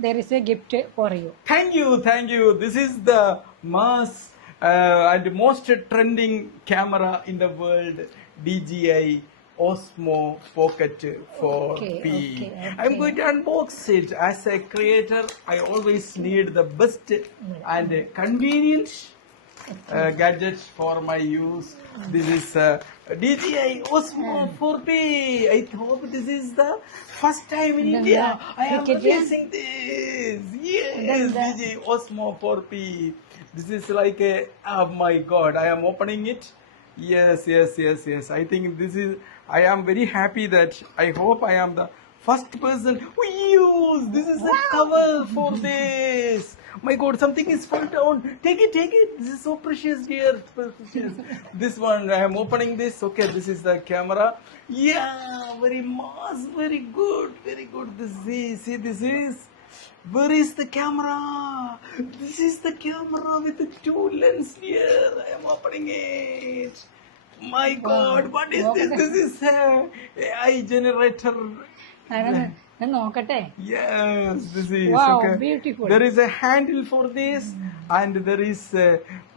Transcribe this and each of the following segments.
there is a gift for you. Thank you, thank you. This is the mass and most trending camera in the world, DJI Osmo Pocket 4P. Okay. I'm going to unbox it. As a creator, I always need the best and convenient gadgets for my use. This is DJI Osmo 4P. I hope this is the first time in India I am releasing this. Yes, DJI Osmo 4P. This is like a, oh my God, I am opening it. Yes. I think this is, I am very happy that I hope I am the first person who use. This is a cover for this. My God, something is fall down. Take it. This is so precious, dear. Precious. This one, I am opening this. Okay, this is the camera. Yeah, very mass, very good. See, this is. Where is the camera? This is the camera with the two lenses here. I am opening it. My God, what is this? This is AI generator. Yes, this is Wow, okay. beautiful. There is a handle for this, and there is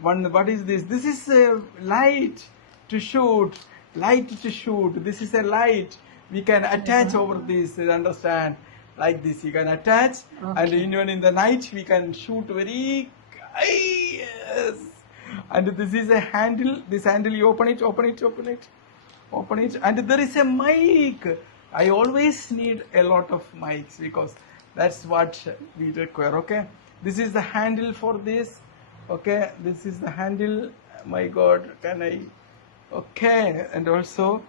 one. What is this? This is a light to shoot. This is a light. We can attach over this. Understand? Like this, you can attach, and even in the night we can shoot very. Yes. And this is a handle. This handle, you open it, and there is a mic. I always need a lot of mics because that's what we require. Okay, this is the handle for this. Okay, this is the handle. My God, can I? Okay, and also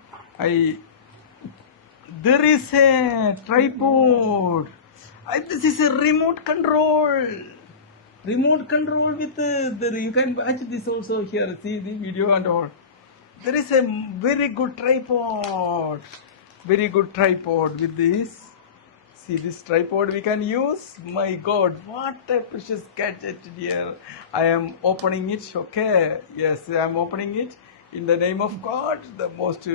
there is a tripod. This is a remote control with you can watch this also here. See the video and all. There is a very good tripod with this. See this tripod we can use. My God, what a precious gadget here. I am opening it. Okay, yes, I am opening it in the name of God. The most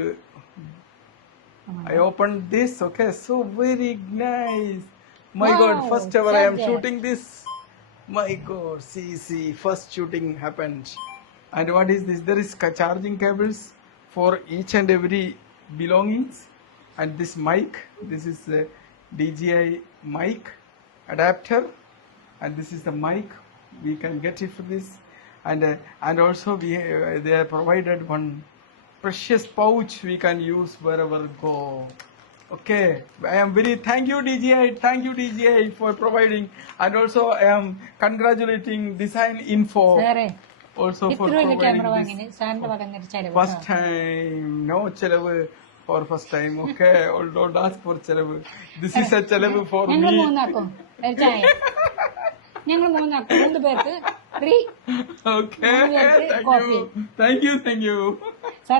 I opened this. Okay, so very nice. My God, first ever I am shooting this. My God, see, first shooting happened. And what is this? There is charging cables for each and every belongings. And this mic, this is a DJI mic adapter, and this is the mic. We can get it for this, and also they are provided one precious pouch we can use wherever go. Okay, I am very thank you DJI for providing, and also I am congratulating Design Info also for providing this. First time, no chalavu for first time. Okay, don't ask for chalavu. This is a chalavu for me. Okay, thank you. Sir,